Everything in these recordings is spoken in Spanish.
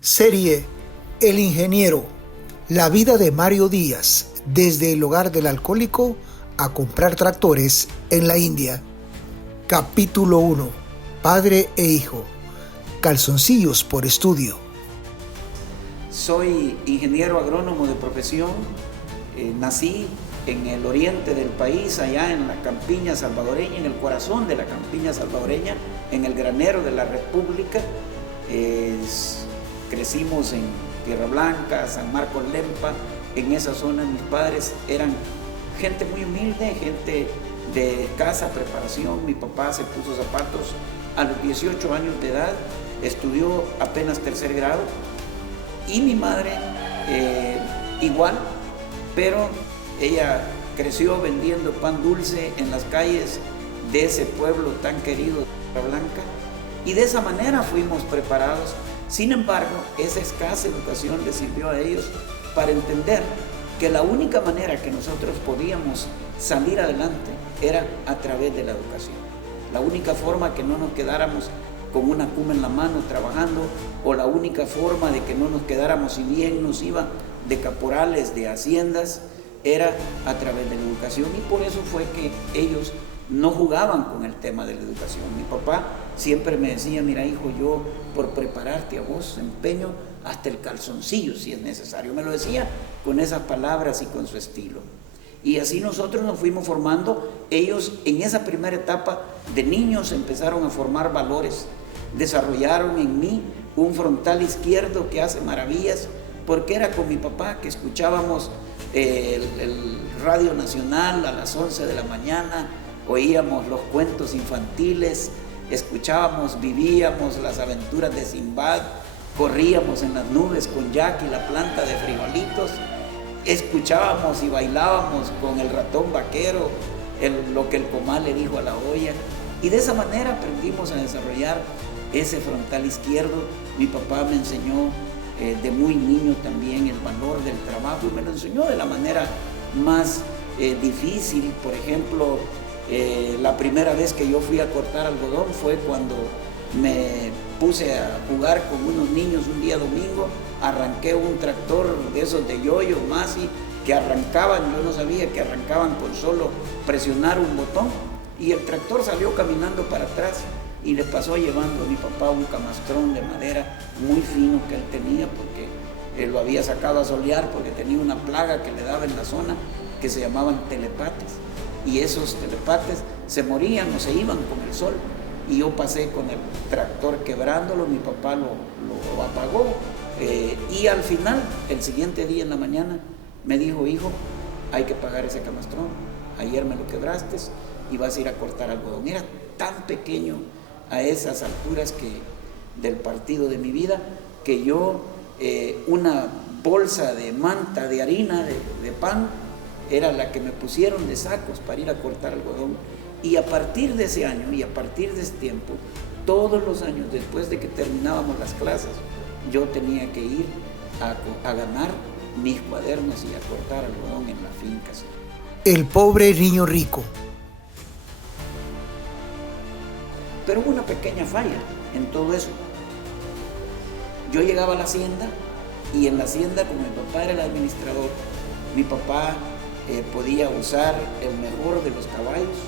Serie El Ingeniero, la vida de Mario Díaz, desde el hogar del alcohólico a comprar tractores en la India. Capítulo 1. Padre e hijo. Calzoncillos por estudio. Soy ingeniero agrónomo de profesión. Nací en el oriente del país, allá en la campiña salvadoreña, en el corazón de la campiña salvadoreña, en el granero de la República. Crecimos en Tierra Blanca, San Marcos Lempa, en esa zona. Mis padres eran gente muy humilde, gente de escasa preparación. Mi papá se puso zapatos a los 18 años de edad, estudió apenas tercer grado, y mi madre igual, pero ella creció vendiendo pan dulce en las calles de ese pueblo tan querido de Tierra Blanca, y de esa manera fuimos preparados. Sin embargo, esa escasa educación les sirvió a ellos para entender que la única manera que nosotros podíamos salir adelante era a través de la educación. La única forma que no nos quedáramos con una cuma en la mano trabajando, o la única forma de que no nos quedáramos, si bien nos iba de caporales de haciendas, era a través de la educación. Y por eso fue que ellos no jugaban con el tema de la educación. Mi papá siempre me decía: mira, hijo, yo por prepararte a vos empeño hasta el calzoncillo si es necesario. Me lo decía con esas palabras y con su estilo. Y así nosotros nos fuimos formando. Ellos en esa primera etapa de niños empezaron a formar valores, desarrollaron en mí un frontal izquierdo que hace maravillas, porque era con mi papá que escuchábamos el Radio Nacional a las 11 de la mañana, oíamos los cuentos infantiles, escuchábamos, vivíamos las aventuras de Sinbad, corríamos en las nubes con Jack y la planta de frijolitos, escuchábamos y bailábamos con el ratón vaquero, lo que el comal le dijo a la olla, y de esa manera aprendimos a desarrollar ese frontal izquierdo. Mi papá me enseñó de muy niño también el valor del trabajo, y me lo enseñó de la manera más difícil. Por ejemplo, la primera vez que yo fui a cortar algodón fue cuando me puse a jugar con unos niños un día domingo. Arranqué un tractor de esos de yoyo, Masi, que arrancaban, yo no sabía que arrancaban con solo presionar un botón, y el tractor salió caminando para atrás y le pasó llevando a mi papá un camastrón de madera muy fino que él tenía, porque él lo había sacado a solear porque tenía una plaga que le daba en la zona que se llamaban telepates, y esos telepates se morían o se iban con el sol, y yo pasé con el tractor quebrándolo. Mi papá lo apagó, y al final, el siguiente día en la mañana, me dijo: hijo, hay que pagar ese camastrón, ayer me lo quebraste y vas a ir a cortar algodón. Era tan pequeño a esas alturas del partido de mi vida, que yo una bolsa de manta de harina de pan era la que me pusieron de sacos para ir a cortar algodón. Y a partir de ese año y a partir de ese tiempo, todos los años después de que terminábamos las clases, yo tenía que ir a ganar mis cuadernos y a cortar algodón en las fincas. El pobre niño rico. Pero hubo una pequeña falla en todo eso. Yo llegaba a la hacienda, y en la hacienda, como mi papá era el administrador, mi papá podía usar el mejor de los caballos,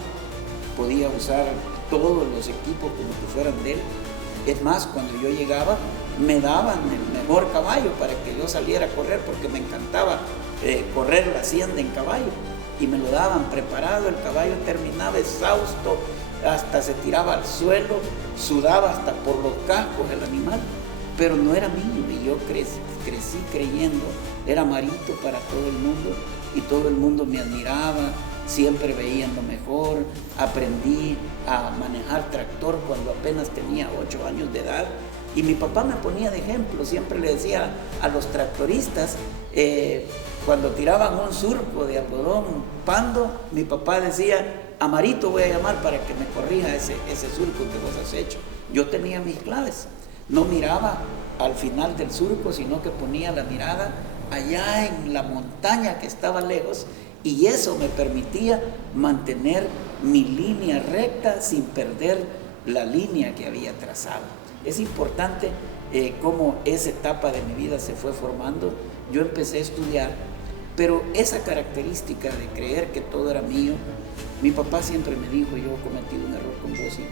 podía usar todos los equipos como que fueran de él. Es más, cuando yo llegaba, me daban el mejor caballo para que yo saliera a correr, porque me encantaba correr la hacienda en caballo, y me lo daban preparado. El caballo terminaba exhausto, hasta se tiraba al suelo, sudaba hasta por los cascos el animal, pero no era mío, y yo crecí creyendo, era Marito para todo el mundo, y todo el mundo me admiraba, siempre veían lo mejor. Aprendí a manejar tractor cuando apenas tenía 8 años de edad, y mi papá me ponía de ejemplo. Siempre le decía a los tractoristas, cuando tiraban un surco de algodón pando, mi papá decía: a Marito voy a llamar para que me corrija ese surco que vos has hecho. Yo tenía mis claves, no miraba al final del surco, sino que ponía la mirada allá en la montaña que estaba lejos, y eso me permitía mantener mi línea recta sin perder la línea que había trazado. Es importante cómo esa etapa de mi vida se fue formando. Yo empecé a estudiar, pero esa característica de creer que todo era mío, mi papá siempre me dijo: yo he cometido un error con vos, hijo.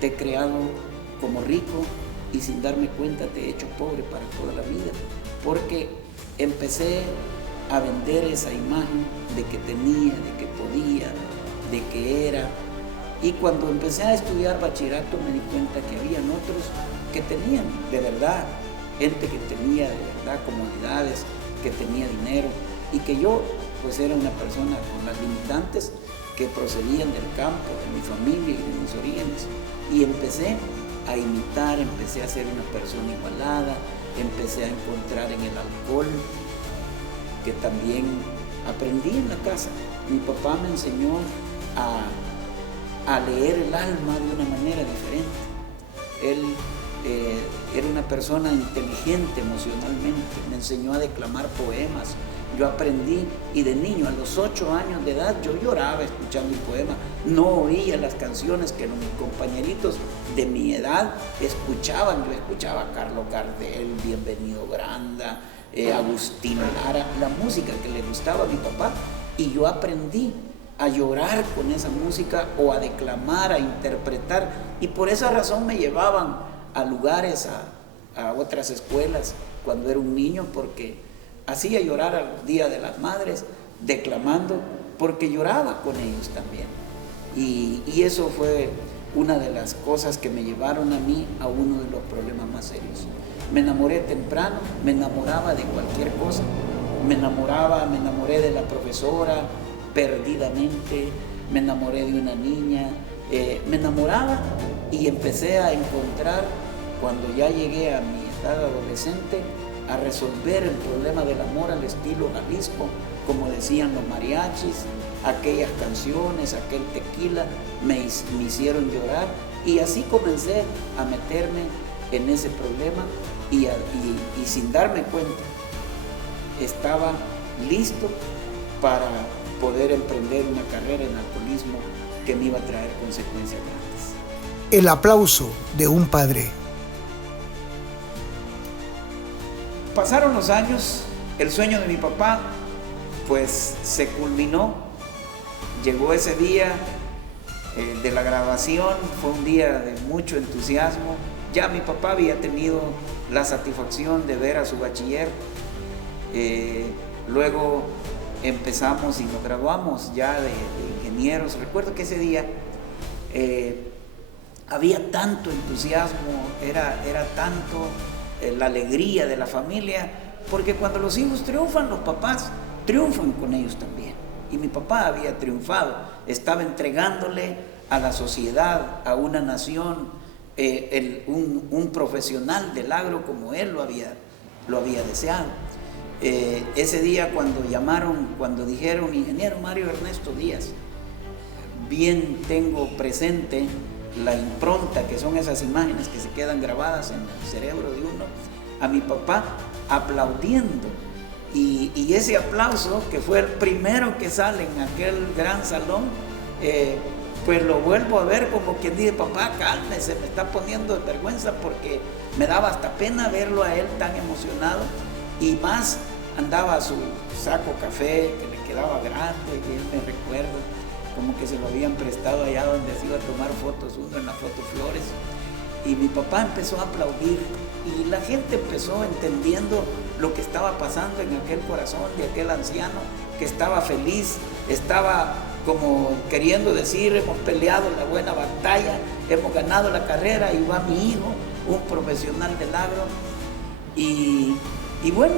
Te he creado como rico y sin darme cuenta te he hecho pobre para toda la vida, porque empecé a vender esa imagen de que tenía, de que podía, de que era. Y cuando empecé a estudiar bachillerato me di cuenta que habían otros que tenían de verdad, gente que tenía de verdad comodidades, que tenía dinero, y que yo pues era una persona con las limitantes que procedían del campo, de mi familia y de mis orígenes. Y empecé a imitar, empecé a ser una persona igualada, empecé a encontrar en el alcohol, que también aprendí en la casa. Mi papá me enseñó a leer el alma de una manera diferente. Él era una persona inteligente emocionalmente, me enseñó a declamar poemas. Yo aprendí, y de niño, a los 8 años de edad, yo lloraba escuchando un poema. No oía las canciones que mis compañeritos de mi edad escuchaban. Yo escuchaba a Carlos Gardel, Bienvenido Granda, Agustín Lara, la música que le gustaba a mi papá, y yo aprendí a llorar con esa música, o a declamar, a interpretar, y por esa razón me llevaban a lugares, a otras escuelas cuando era un niño, porque hacía llorar al Día de las Madres declamando, porque lloraba con ellos también. Y eso fue una de las cosas que me llevaron a mí a uno de los problemas más serios. Me enamoré temprano, me enamoraba de cualquier cosa, me enamoré de la profesora perdidamente, me enamoré de una niña, me enamoraba, y empecé a encontrar, cuando ya llegué a mi edad adolescente, a resolver el problema del amor al estilo Jalisco, como decían los mariachis. Aquellas canciones, aquel tequila me hicieron llorar, y así comencé a meterme en ese problema, y sin darme cuenta estaba listo para poder emprender una carrera en alcoholismo que me iba a traer consecuencias grandes. El aplauso de un padre. Pasaron los años, el sueño de mi papá pues se culminó. Llegó ese día de la grabación, fue un día de mucho entusiasmo. Ya mi papá había tenido la satisfacción de ver a su bachiller. Luego empezamos y nos graduamos ya de ingenieros. Recuerdo que ese día había tanto entusiasmo, era tanto la alegría de la familia, porque cuando los hijos triunfan, los papás triunfan con ellos también. Y mi papá había triunfado, estaba entregándole a la sociedad, a una nación, un profesional del agro como él lo había deseado. Ese día cuando dijeron ingeniero Mario Ernesto Díaz, bien tengo presente la impronta que son esas imágenes que se quedan grabadas en el cerebro de uno, a mi papá aplaudiendo, y ese aplauso, que fue el primero que sale en aquel gran salón, pues lo vuelvo a ver como quien dice: papá, cálmese, me está poniendo de vergüenza, porque me daba hasta pena verlo a él tan emocionado, y más andaba su saco café que le quedaba grande, y él me recuerda como que se lo habían prestado allá donde se iba a tomar fotos uno en la Foto Flores, y mi papá empezó a aplaudir, y la gente empezó entendiendo lo que estaba pasando en aquel corazón de aquel anciano, que estaba feliz, estaba como queriendo decir: hemos peleado la buena batalla, hemos ganado la carrera, y va mi hijo, un profesional del agro. Y bueno,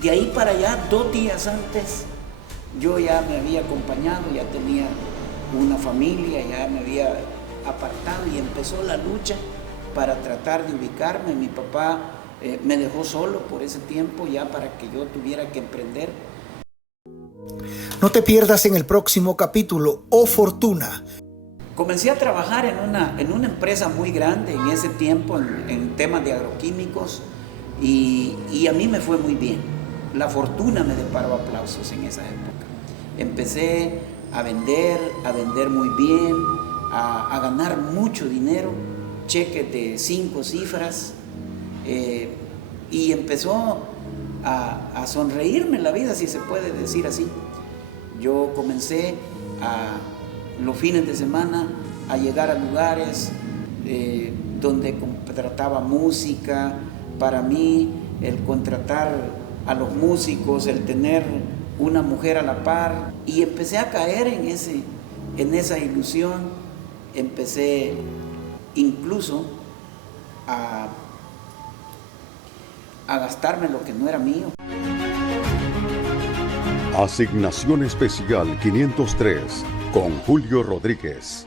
de ahí para allá, 2 días antes, yo ya me había acompañado, ya tenía una familia, ya me había apartado, y empezó la lucha para tratar de ubicarme. Mi papá me dejó solo por ese tiempo, ya para que yo tuviera que emprender. No te pierdas en el próximo capítulo, Oh Fortuna. Comencé a trabajar en una empresa muy grande en ese tiempo, en temas de agroquímicos, y a mí me fue muy bien. La fortuna me deparó aplausos en esa época. Empecé a vender muy bien, a ganar mucho dinero, cheques de 5 cifras, y empezó a sonreírme la vida, si se puede decir así. Yo comencé los fines de semana a llegar a lugares donde contrataba música. Para mí el contratar a los músicos, el tener una mujer a la par, y empecé a caer en esa ilusión. Empecé incluso a gastarme lo que no era mío. Asignación Especial 503 con Julio Rodríguez.